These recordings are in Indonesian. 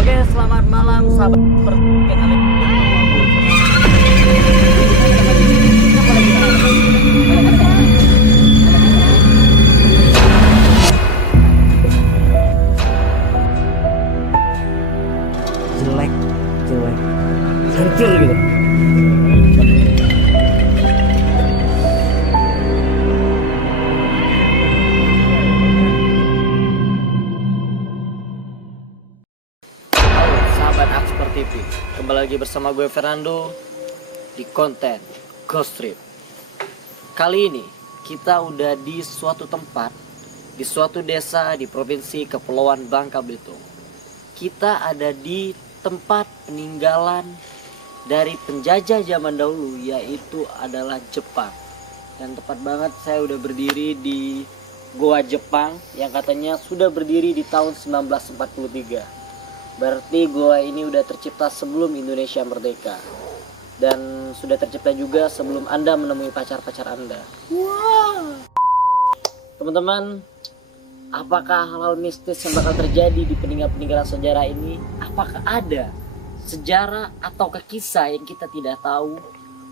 Oke, selamat malam sahabat jelek, jelek, hancur gitu. Halo sahabat Akspor TV, kembali lagi bersama gue Fernando di konten Ghost Trip. Kali ini kita udah di suatu tempat, di suatu desa di provinsi Kepulauan Bangka Belitung. Kita ada di tempat peninggalan dari penjajah zaman dahulu, yaitu adalah Jepang. Dan tepat banget saya udah berdiri di Goa Jepang yang katanya sudah berdiri di tahun 1943. Berarti goa ini udah tercipta sebelum Indonesia merdeka. Dan sudah tercipta juga sebelum Anda menemui pacar-pacar Anda. Wow. Teman-teman, apakah hal-hal mistis yang bakal terjadi di peninggalan sejarah ini? Apakah ada sejarah atau kisah yang kita tidak tahu?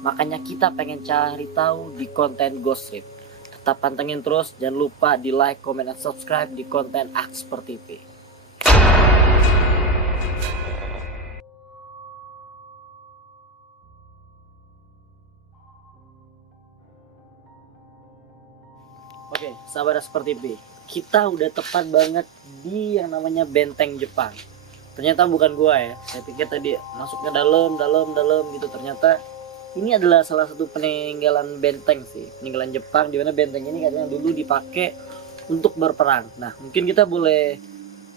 Makanya kita pengen cari tahu di konten Ghost Trip. Tetap pantengin terus, jangan lupa di like, comment, dan subscribe di konten Akspor TV. Oke, sahabat seperti B, kita udah tepat banget di yang namanya benteng Jepang. Ternyata bukan gua ya, saya pikir tadi masuknya dalam gitu. Ternyata ini adalah salah satu peninggalan benteng sih, peninggalan Jepang, di mana benteng ini katanya dulu dipakai untuk berperang. Nah, mungkin kita boleh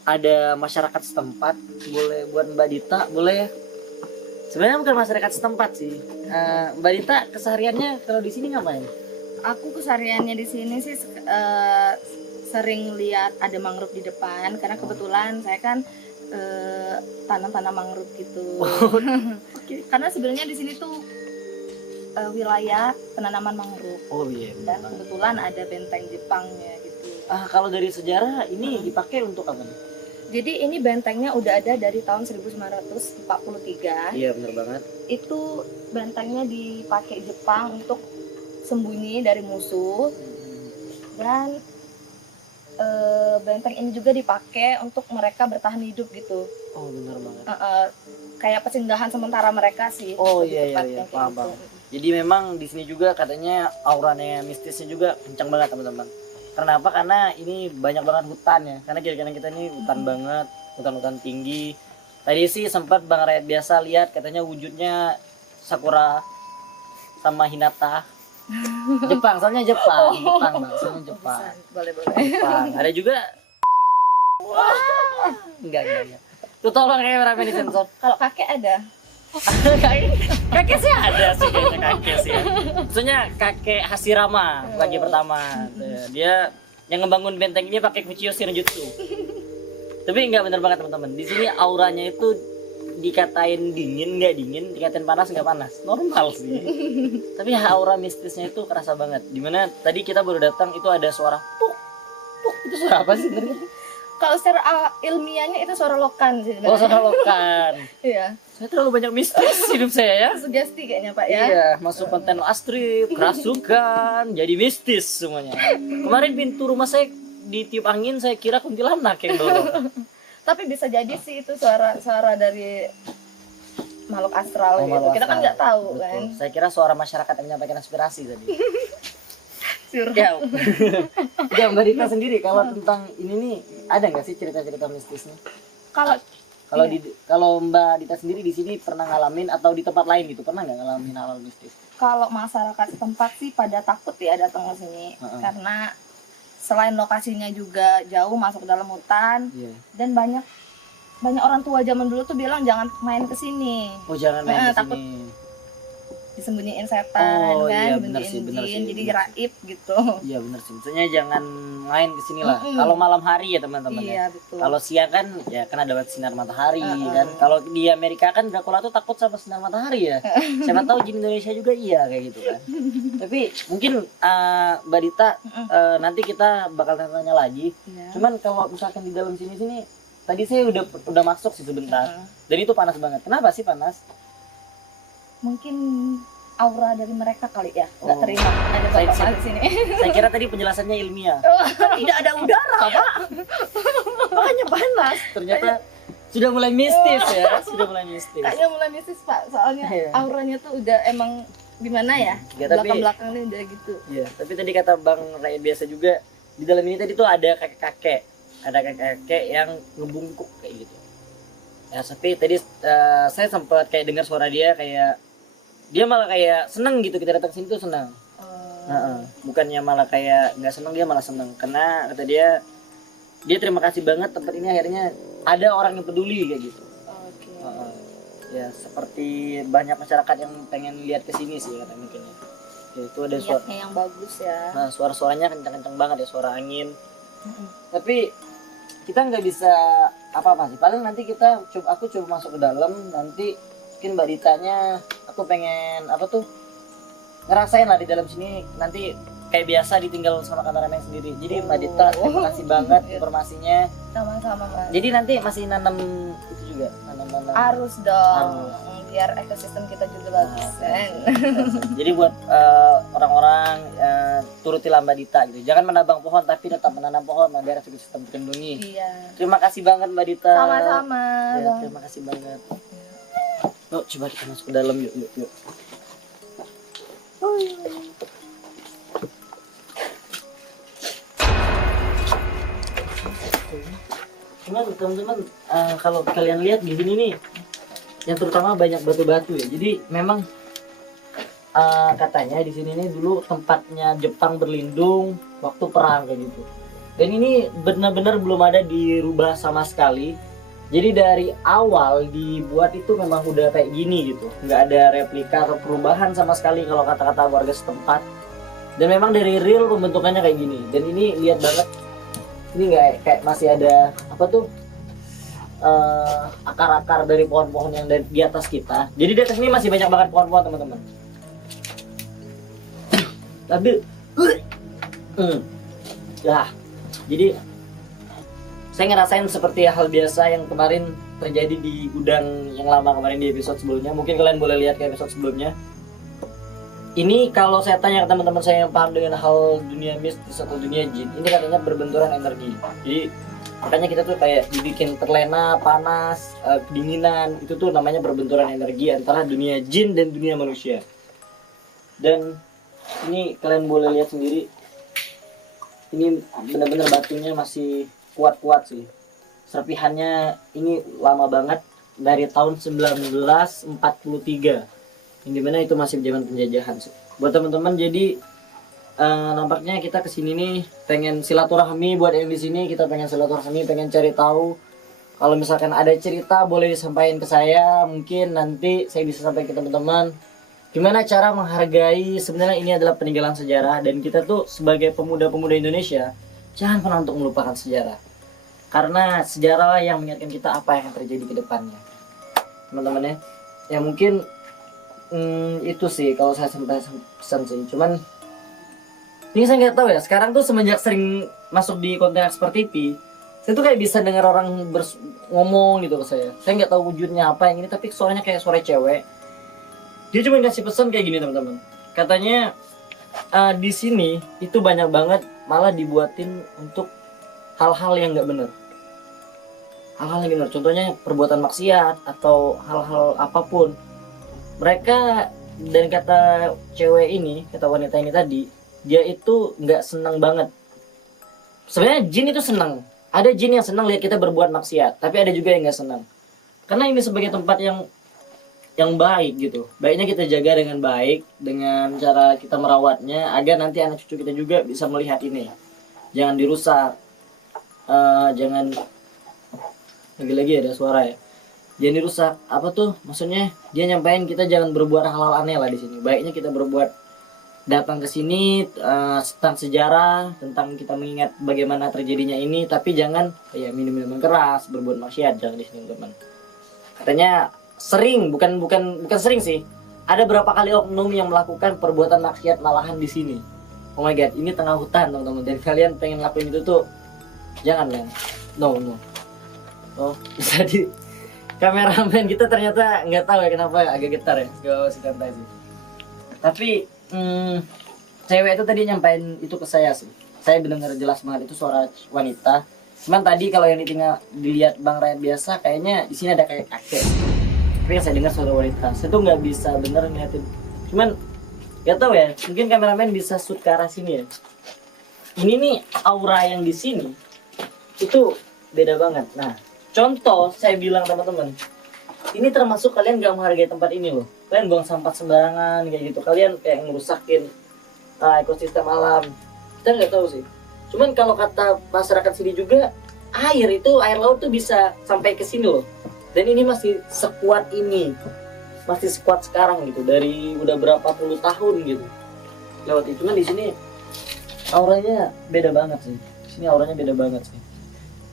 ada masyarakat setempat, boleh buat Mbak Dita, boleh ya? Sebenarnya bukan masyarakat setempat sih. Mbak Dita kesehariannya kalau di sini ngapain? Aku kesehariannya di sini sih sering lihat ada mangrove di depan karena kebetulan saya kan tanam-tanam mangrove gitu. Karena sebenarnya di sini tuh wilayah penanaman mangrove. Oh iya. Dan kebetulan ada benteng Jepangnya gitu. Kalau dari sejarah ini dipakai untuk apa nih? Jadi ini bentengnya udah ada dari tahun 1943. Iya benar banget. Itu bentengnya dipakai Jepang untuk sembunyi dari musuh, dan benteng ini juga dipakai untuk mereka bertahan hidup gitu. Oh benar banget. Kayak persinggahan sementara mereka sih. Oh iya paham bang. Jadi memang di sini juga katanya auranya mistisnya juga kencang banget teman-teman. Kenapa? Karena ini banyak banget hutan ya. Karena kira-kira kita ini hutan banget, hutan-hutan tinggi. Tadi sih sempat Bang Rakyat biasa lihat katanya wujudnya Sakura sama Hinata. Jepang, soalnya Jepang, Jepang bang, soalnya Jepang. Boleh. Jepang. Ada juga. Enggak. Tuh tolong ya ramai di sensor. Kalau kakek ada? kakek sih ada sih kayaknya kakek sih. Ya. Maksudnya kakek Hashirama bagi pertama. Dia yang ngebangun benteng ini pakai Kuchio Shinjutsu. Tapi enggak bener banget teman-teman. Di sini auranya itu dikatain dingin nggak dingin, dikatain panas nggak panas, normal sih. Tapi aura mistisnya itu kerasa banget. Dimana tadi kita baru datang itu ada suara puk puk, itu suara apa sih sebenarnya? Kalau secara ilmiahnya itu suara lokan sih. Oh suara lokan. Iya. Saya terlalu banyak mistis hidup saya ya. Sugesti kayaknya Pak ya. Iya, masuk konten Astrid, kerasukan, jadi mistis semuanya. Kemarin pintu rumah saya ditiup angin, saya kira kuntilanak yang dorong. Tapi bisa jadi sih itu suara dari makhluk astral gitu. Makhluk Kita kan astral. nggak tahu. Betul. Kan. Saya kira suara masyarakat yang menyampaikan aspirasi tadi. Jauh. Ya Mbak Dita sendiri kalau tentang ini nih ada nggak sih cerita-cerita mistisnya? Kalau Kalau Mbak Dita sendiri di sini pernah ngalamin atau di tempat lain gitu pernah nggak ngalamin hal-hal mistis? kalau masyarakat setempat sih pada takut ya datang ke sini karena selain lokasinya juga jauh masuk dalam hutan dan banyak orang tua zaman dulu tuh bilang jangan main ke sini. Oh jangan main ke takut sini. Disembunyiin setan Oh, kan, iya, bener sih, disembunyiin jin, jadi bener raib gitu. Iya benar sih. Maksudnya jangan main ke sini lah. Kalau malam hari ya teman-teman ya. Iya betul. Kalau siang kan ya kan ada sinar matahari kan. Kalau di Amerika kan Dracula tuh takut sama sinar matahari ya. Siapa tahu jin Indonesia juga iya kayak gitu kan. Tapi mungkin Mbak Dita nanti kita bakal tanya lagi. Iya. Cuman kalau misalkan di dalam sini tadi saya udah masuk sih sebentar. Dan itu panas banget. Kenapa sih panas? Mungkin aura dari mereka kali ya, nggak Oh. terima ada bapak Saya- di sini. Saya kira tadi penjelasannya ilmiah. Tidak ada udara, Pak. Makanya panas. Ternyata sudah mulai mistis ya, sudah mulai mistis. Kayaknya mulai mistis Pak, soalnya Iya. auranya tuh udah emang gimana ya, Ya, tapi- belakang-belakang ini udah gitu. Iya, tapi tadi kata Bang Rakyat biasa juga, di dalam ini tadi tuh ada kakek-kakek. Ada kakek-kakek yang ngebungkuk kayak gitu. Ya, tapi tadi saya sempat kayak dengar suara dia kayak dia malah kayak seneng gitu kita datang sini tuh senang. Heeh. Bukannya malah kayak nggak seneng, dia malah seneng karena kata dia terima kasih banget tempat ini akhirnya ada orang yang peduli kayak gitu. Oke. Heeh. Ya seperti banyak masyarakat yang pengen lihat ke sini sih kata mungkin ya. Ya, itu ada suara. Niatnya yang bagus ya. Nah, suaranya kencang-kencang banget ya, suara angin. Mm-mm. Tapi kita nggak bisa apa-apa sih. Paling nanti aku coba masuk ke dalam, nanti mungkin Mbak Ditanya aku pengen apa tuh ngerasain lah di dalam sini nanti kayak biasa ditinggal sama kameramen sendiri. Jadi Mbak Dita terima kasih banget informasinya. Sama-sama Mas. Jadi nanti masih nanam itu juga, nanam Harus dong, Harus. biar ekosistem kita juga bagus kan. Jadi buat orang-orang turutilah Mbak Dita gitu. Jangan menabang pohon tapi tetap menanam pohon agar ekosistem terlindungi. Iya. Terima kasih banget Mbak Dita. Sama-sama. Ya, Bang. terima kasih banget. Yuk, coba kita masuk ke dalam yuk. Cuman teman-teman, kalau kalian lihat di sini nih, yang terutama banyak batu-batu ya. Jadi memang katanya di sini nih dulu tempatnya Jepang berlindung waktu perang kayak gitu. Dan ini benar-benar belum ada dirubah sama sekali. Jadi dari awal dibuat itu memang udah kayak gini gitu, nggak ada replika atau perubahan sama sekali kalau kata-kata warga setempat. Dan memang dari real pembentukannya kayak gini. Dan ini lihat banget, ini nggak kayak masih ada apa tuh akar-akar dari pohon-pohon yang di atas kita. Jadi di atas ini masih banyak banget pohon-pohon teman-teman. Tapi, ya, jadi saya ngerasain seperti hal biasa yang kemarin terjadi di gudang yang lama kemarin di episode sebelumnya. Mungkin kalian boleh lihat ke episode sebelumnya. Ini kalau saya tanya ke teman-teman saya yang paham dengan hal dunia mistis atau dunia jin, ini katanya berbenturan energi. Jadi makanya kita tuh kayak dibikin terlena, panas, kedinginan, itu tuh namanya berbenturan energi antara dunia jin dan dunia manusia. Dan ini kalian boleh lihat sendiri, ini benar-benar batunya masih kuat-kuat sih. Serpihannya ini lama banget, dari tahun 1943, yang dimana itu masih zaman penjajahan sih. Buat teman-teman, jadi nampaknya kita kesini nih pengen silaturahmi. Buat yang di sini kita pengen silaturahmi, pengen cari tahu. Kalau misalkan ada cerita boleh disampaikan ke saya, mungkin nanti saya bisa sampaikan ke teman-teman gimana cara menghargai. Sebenarnya ini adalah peninggalan sejarah, dan kita tuh sebagai pemuda-pemuda Indonesia jangan pernah untuk melupakan sejarah, karena sejarah yang mengingatkan kita apa yang akan terjadi ke depannya, teman-teman ya. Ya mungkin itu sih kalau saya sampai pesan sih. Cuman ini saya nggak tahu ya, sekarang tuh semenjak sering masuk di konten Expert TV, saya tuh kayak bisa dengar orang ngomong gitu ke saya. Saya nggak tahu wujudnya apa yang ini, tapi suaranya kayak suara cewek. Dia cuma ngasih pesan kayak gini teman-teman. Katanya di sini itu banyak banget malah dibuatin untuk hal-hal yang nggak benar. Hal-hal yang benar, contohnya perbuatan maksiat atau hal-hal apapun. Mereka, dan kata cewek ini, kata wanita ini tadi, dia itu nggak senang banget. Sebenarnya jin itu senang. Ada jin yang senang lihat kita berbuat maksiat, tapi ada juga yang nggak senang. Karena ini sebagai tempat yang baik gitu. Baiknya kita jaga dengan baik, dengan cara kita merawatnya agar nanti anak cucu kita juga bisa melihat ini. Jangan dirusak. Jangan lagi-lagi ada suara ya. Jangan dirusak. Apa tuh? Maksudnya dia nyampain kita jangan berbuat hal-hal aneh lah di sini. Baiknya kita berbuat datang ke sini tentang sejarah, tentang kita mengingat bagaimana terjadinya ini, tapi jangan ya minum minuman keras, berbuat maksiat, jangan di sini teman. Katanya sering, bukan sering sih. Ada berapa kali oknum yang melakukan perbuatan maksiat malahan di sini. Oh my god, ini tengah hutan teman-teman. Dan kalian pengen lakuin itu tuh jangan, men. No. foto bisa di kameramen kita ternyata nggak tahu ya kenapa agak getar ya, gak santai sih. Tapi cewek itu tadi nyampain itu ke saya sih, saya benar-benar jelas banget itu suara wanita. Cuman tadi kalau yang dilihat Bang Rakyat biasa kayaknya di sini ada kayak kakek, tapi yang saya dengar suara wanita. Saya tuh nggak bisa bener ngeliatin, cuman nggak tahu ya, mungkin kameramen bisa shoot ke arah sini ya. Ini nih aura yang di sini itu beda banget. Nah, contoh saya bilang teman-teman, ini termasuk kalian gak menghargai tempat ini loh. Kalian buang sampah sembarangan kayak gitu, kalian kayak ngerusakin ekosistem alam. Kita nggak tahu sih. Cuman kalau kata masyarakat sini juga, air laut tuh bisa sampai ke sini loh. Dan ini masih sekuat ini, masih sekuat sekarang gitu. Dari udah berapa puluh tahun gitu lewat itu. Cuman di sini auranya beda banget sih. Di sini auranya beda banget sih.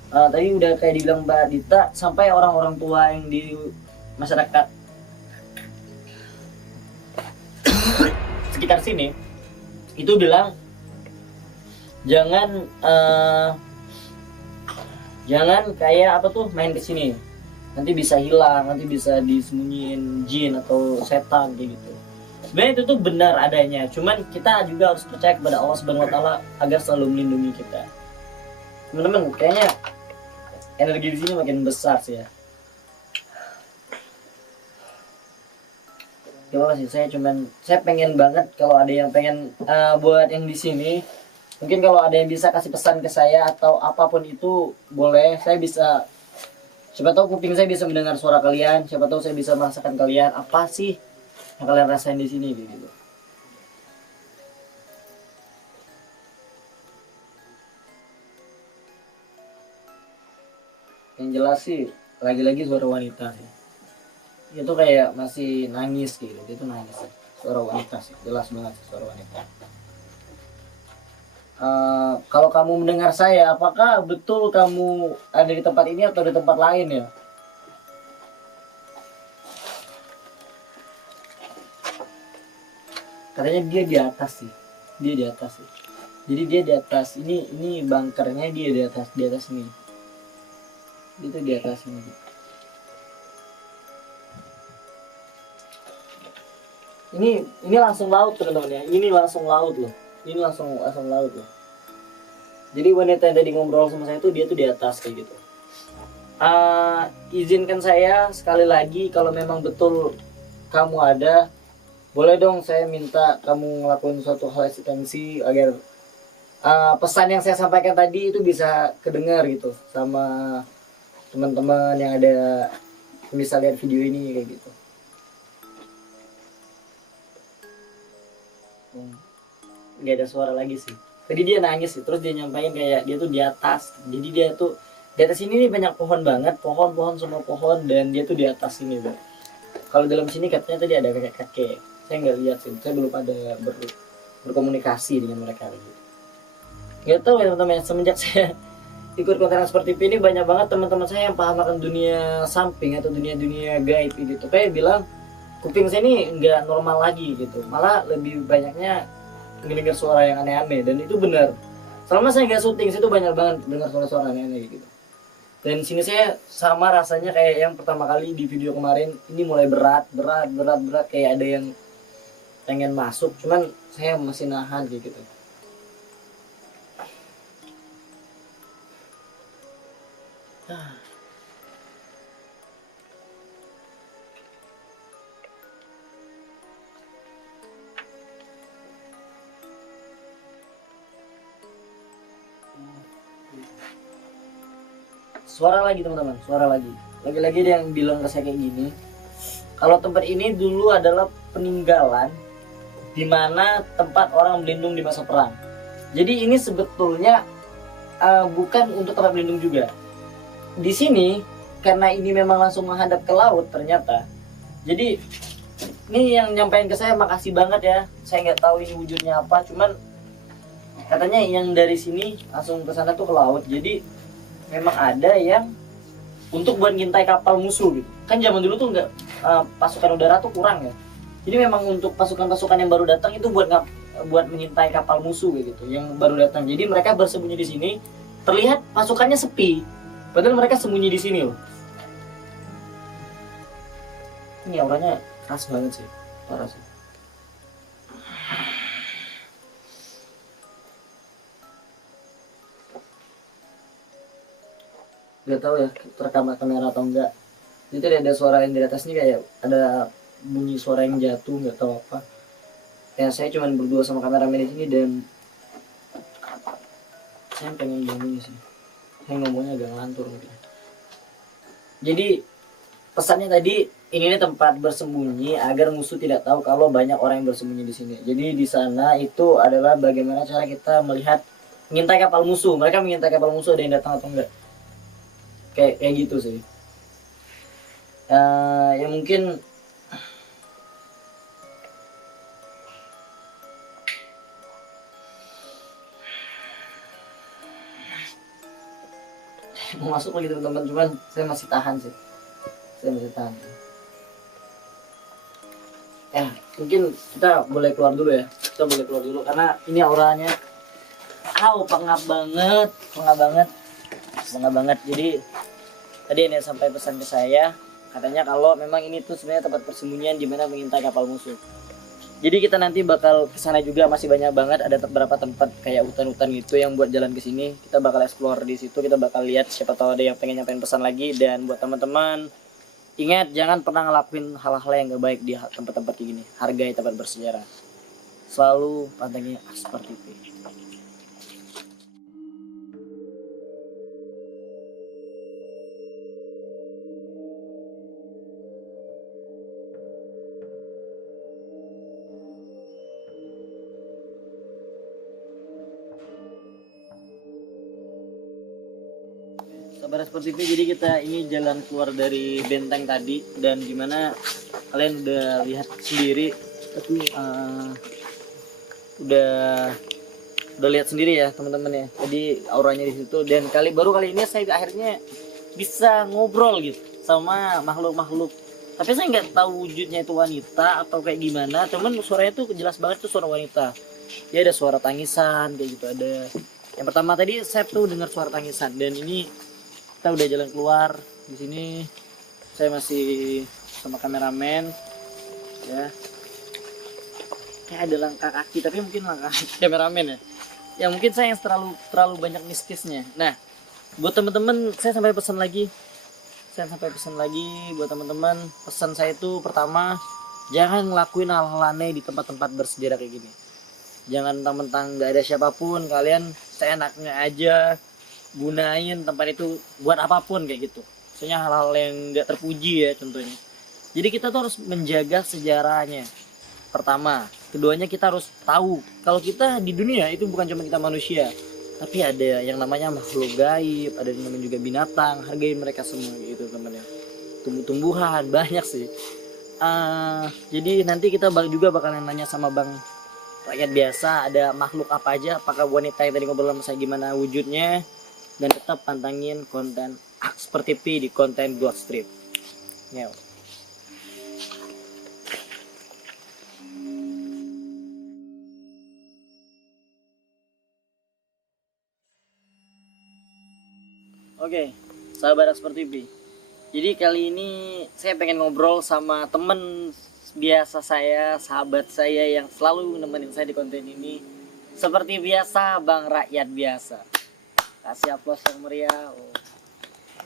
Tadi udah kayak dibilang Mbak Dita, sampai orang-orang tua yang di masyarakat sekitar sini itu bilang jangan kayak apa tuh main ke sini, nanti bisa hilang, nanti bisa disembunyiin jin atau setan kayak gitu. Sebenarnya itu tuh benar adanya, cuman kita juga harus percaya kepada Allah Subhanahu Wa Taala agar selalu melindungi kita. Teman-teman, kayaknya energi di sini makin besar sih ya. Gimana sih, saya pengen banget kalau ada yang pengen buat yang di sini. Mungkin kalau ada yang bisa kasih pesan ke saya atau apapun itu boleh. Saya bisa, siapa tahu kuping saya bisa mendengar suara kalian, siapa tahu saya bisa merasakan kalian apa sih yang kalian rasain di sini gitu. Yang jelas sih lagi-lagi suara wanita sih. Itu kayak masih nangis gitu, itu nangis sih. Suara wanita sih, jelas banget sih suara wanita. Kalau kamu mendengar saya, apakah betul kamu ada di tempat ini atau di tempat lain ya? Katanya dia di atas sih, dia di atas sih. Jadi dia di atas, ini bunkernya dia di atas ini. Itu di atas ini. Ini langsung laut teman-teman ya. Ini langsung laut loh. Ini langsung laut loh. Jadi wanita yang tadi ngobrol sama saya dia tuh di atas kayak gitu. Izinkan saya sekali lagi kalau memang betul kamu ada, boleh dong saya minta kamu ngelakuin suatu hal eksistensi agar pesan yang saya sampaikan tadi itu bisa kedengar gitu sama teman-teman yang ada bisa lihat video ini kayak gitu. Nggak ada suara lagi sih. Tadi dia nangis sih, terus dia nyampain kayak dia tuh di atas. Jadi dia tuh di atas ini nih banyak pohon banget, pohon semua pohon, dan dia tuh di atas ini bro. Kalau dalam sini katanya tadi ada kakek-kakek. Saya nggak lihat sih, saya belum ada berkomunikasi dengan mereka gitu. Nggak tahu ya teman-teman, semenjak saya ikut konten seperti ini banyak banget teman-teman saya yang paham akan dunia samping atau dunia gaib gitu. Kayak bilang kuping saya ini nggak normal lagi gitu, malah lebih banyaknya mendengar suara yang aneh-aneh. Dan itu benar, selama saya nggak syuting saya tuh banyak banget dengar suara-suara aneh-aneh gitu. Dan sini saya sama rasanya kayak yang pertama kali di video kemarin, ini mulai berat kayak ada yang pengen masuk, cuman saya masih nahan kayak gitu. Suara lagi teman-teman, suara lagi. Lagi-lagi dia yang bilang ke saya kayak gini. Kalau tempat ini dulu adalah peninggalan di mana tempat orang berlindung di masa perang. Jadi ini sebetulnya bukan untuk tempat berlindung juga. Di sini karena ini memang langsung menghadap ke laut ternyata. Jadi ini yang nyampein ke saya, makasih banget ya. Saya nggak tahu ini wujudnya apa, cuman katanya yang dari sini langsung ke sana tuh ke laut. Jadi memang ada yang untuk buat ngintai kapal musuh gitu. Kan zaman dulu tuh nggak pasukan udara tuh kurang ya. Jadi memang untuk pasukan-pasukan yang baru datang itu buat mengintai kapal musuh gitu yang baru datang. Jadi mereka bersembunyi di sini. Terlihat pasukannya sepi. Padahal mereka sembunyi di sini loh. Ini auranya keras banget sih, parah sih. Gak tahu ya terekam kamera atau enggak. Itu ada suara yang di atas nih, kayak ada bunyi suara yang jatuh, nggak tahu apa. Ya saya cuma berdua sama kameramen di sini dan saya pengen ngomongnya sih. Saya ngomongnya agak ngelantur mungkin. Jadi pesannya tadi, ini tempat bersembunyi agar musuh tidak tahu kalau banyak orang yang bersembunyi di sini. Jadi di sana itu adalah bagaimana cara kita melihat, mengintai kapal musuh. Mereka mengintai kapal musuh, ada yang datang atau enggak. Kayak gitu sih. Ya mungkin mau masuk lagi teman-teman, cuman saya masih tahan sih. Saya masih tahan. Ya mungkin kita boleh keluar dulu ya. Kita boleh keluar dulu karena ini auranya pengap banget, pengap banget. Jadi tadi ini sampai pesan ke saya, katanya kalau memang ini tuh sebenarnya tempat persembunyian di mana mengintai kapal musuh. Jadi kita nanti bakal ke sana juga, masih banyak banget, ada beberapa tempat kayak hutan-hutan gitu yang buat jalan ke sini. Kita bakal explore di situ, kita bakal lihat, siapa tahu ada yang pengen nyampein pesan lagi. Dan buat teman-teman, ingat jangan pernah ngelakuin hal-hal yang gak baik di tempat-tempat kayak gini. Hargai tempat bersejarah. Selalu pantengin Aksper TV. Sahabat Aksper TV, jadi kita ini jalan keluar dari benteng tadi, dan dimana kalian udah lihat sendiri, udah lihat sendiri ya teman-teman ya. Jadi auranya di situ, dan baru kali ini saya akhirnya bisa ngobrol gitu sama makhluk-makhluk. Tapi saya nggak tahu wujudnya itu wanita atau kayak gimana. Cuman suaranya tuh jelas banget tuh suara wanita. Ya ada suara tangisan kayak gitu ada. Yang pertama tadi saya tuh dengar suara tangisan, dan ini kita udah jalan keluar. Di sini saya masih sama kameramen ya. Kayak ada langkah kaki, tapi mungkin langkah kameramen ya. Ya mungkin saya yang terlalu banyak mistisnya. Nah, buat teman-teman saya sampai pesan lagi. Buat teman-teman, pesan saya itu pertama, jangan ngelakuin hal-hal aneh di tempat-tempat bersejarah kayak gini. Jangan mentang-mentang nggak ada siapapun, kalian seenaknya aja gunain tempat itu buat apapun kayak gitu. Misalnya hal-hal yang nggak terpuji ya contohnya. Jadi kita tuh harus menjaga sejarahnya. Pertama, keduanya kita harus tahu kalau kita di dunia itu bukan cuma kita manusia, tapi ada yang namanya makhluk gaib, ada yang namanya juga binatang. Hargain mereka semua gitu teman-teman. Tumbuh-tumbuhan banyak sih. Jadi nanti kita juga bakalan nanya sama Bang rakyat biasa, ada makhluk apa aja, apakah wanita yang tadi ngobrol sama saya gimana wujudnya. Dan tetap pantangin konten Aksper TV di konten Ghost Trip. Nyew. Oke, sahabat Aksper TV. Jadi kali ini saya pengen ngobrol sama temen biasa saya, sahabat saya yang selalu nemenin saya di konten ini. Seperti biasa, Bang Rakyat Biasa. Kasih aplaus yang meriah. Oh.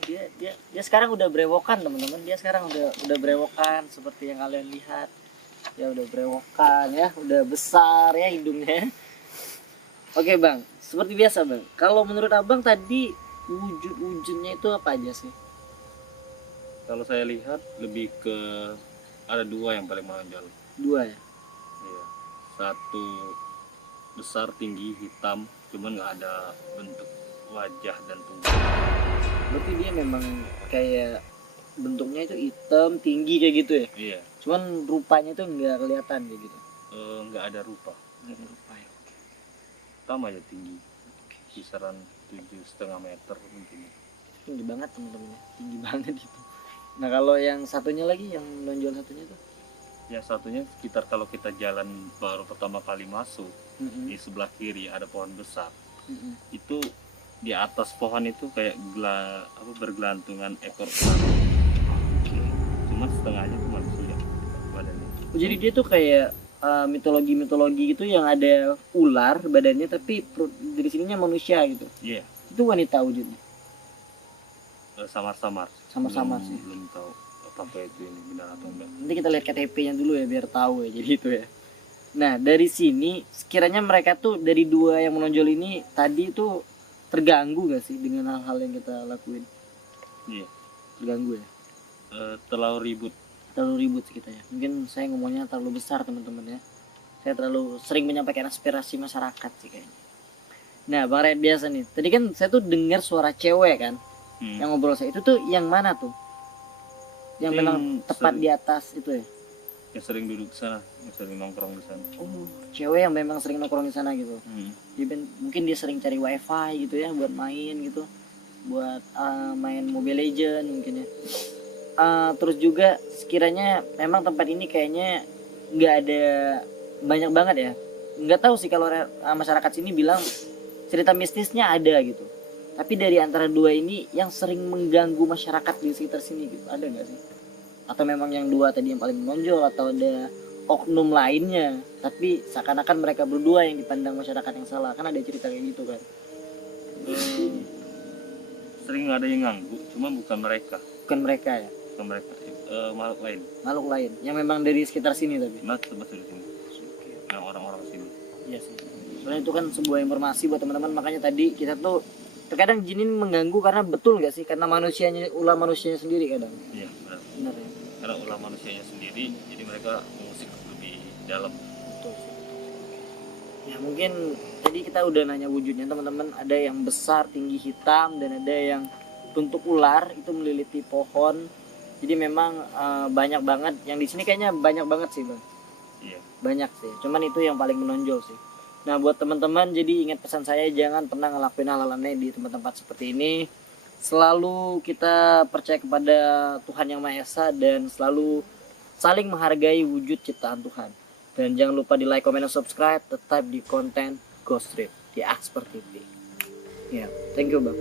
Dia sekarang udah brewokan teman-teman. Dia sekarang udah brewokan seperti yang kalian lihat. Ya udah brewokan ya, udah besar ya hidungnya. Oke Bang, seperti biasa Bang. Kalau menurut Abang tadi wujudnya itu apa aja sih? Kalau saya lihat lebih ke ada dua yang paling menonjol. Dua ya? Iya. Satu besar, tinggi, hitam, cuman nggak ada bentuk wajah dan tubuh. Berarti dia memang kayak bentuknya itu hitam, tinggi kayak gitu ya? Iya. Cuman rupanya itu nggak kelihatan kayak gitu? Nggak ada rupa. Nggak ada rupa ya? Hitam aja tinggi. Kisaran 7,5 meter mungkin. Tinggi banget teman-teman, tinggi banget itu. Nah kalau yang satunya lagi, yang menonjol satunya tuh? Yang satunya sekitar kalau kita jalan baru pertama kali masuk, di sebelah kiri ada pohon besar. Itu di atas pohon itu kayak bergelantungan ekor ular. Cuman setengahnya itu manusia badannya. Oh, jadi dia tuh kayak mitologi gitu yang ada ular badannya tapi dari sininya manusia gitu. Iya, Itu wanita wujudnya. samar-samar. Samar-samar Belum- sih. Belum tahu apakah itu ini benar atau enggak. Nanti kita lihat KTP-nya dulu ya biar tahu ya jadi itu ya. Nah dari sini sekiranya mereka tuh dari dua yang menonjol ini tadi tuh terganggu gak sih dengan hal-hal yang kita lakuin? Iya. Terganggu ya? Terlalu ribut. Terlalu ribut sih kita ya. Mungkin saya ngomongnya terlalu besar teman-teman ya. Saya terlalu sering menyampaikan aspirasi masyarakat sih kayaknya. Nah Bang Red biasa nih. Tadi kan saya tuh dengar suara cewek kan yang ngobrol saya. Itu tuh yang mana tuh? Yang memang tepat di atas itu ya? Yang sering duduk di sana, yang sering nongkrong di sana. Oh, cewek yang memang sering nongkrong di sana gitu. Mungkin dia sering cari wifi gitu ya buat main gitu, buat main Mobile Legend mungkin ya. Terus juga sekiranya memang tempat ini kayaknya nggak ada banyak banget ya. Nggak tahu sih kalau masyarakat sini bilang cerita mistisnya ada gitu. Tapi dari antara dua ini yang sering mengganggu masyarakat di sekitar sini gitu, ada nggak sih? Atau memang yang dua tadi yang paling menonjol atau ada oknum lainnya tapi seakan-akan mereka berdua yang dipandang masyarakat yang salah, kan ada cerita kayak gitu kan. Sering ada yang ganggu, cuma bukan mereka. Bukan mereka ya, Bukan mereka. Makhluk lain. makhluk lain yang memang dari sekitar sini tapi. Betul di sini. Yang orang-orang sini. Iya sih, soalnya itu kan sebuah informasi buat teman-teman, makanya tadi kita tuh terkadang jin ini mengganggu karena betul nggak sih karena ulah manusianya sendiri kadang. Iya, benar. Benar ya. Karena ulah manusianya sendiri, jadi mereka mengusik lebih dalam. Betul sih. Ya mungkin tadi kita udah nanya wujudnya teman-teman, ada yang besar tinggi hitam dan ada yang bentuk ular itu meliliti pohon. Jadi memang banyak banget yang di sini kayaknya banyak banget sih Bang. Iya. Banyak sih, cuman itu yang paling menonjol sih. Nah buat teman-teman jadi ingat pesan saya, jangan pernah ngelakuin hal-hal aneh di tempat-tempat seperti ini. Selalu kita percaya kepada Tuhan Yang Maha Esa dan selalu saling menghargai wujud ciptaan Tuhan. Dan jangan lupa di like, comment, dan subscribe. Tetap di konten Ghost Trip di Axper TV. Ya, thank you Bang.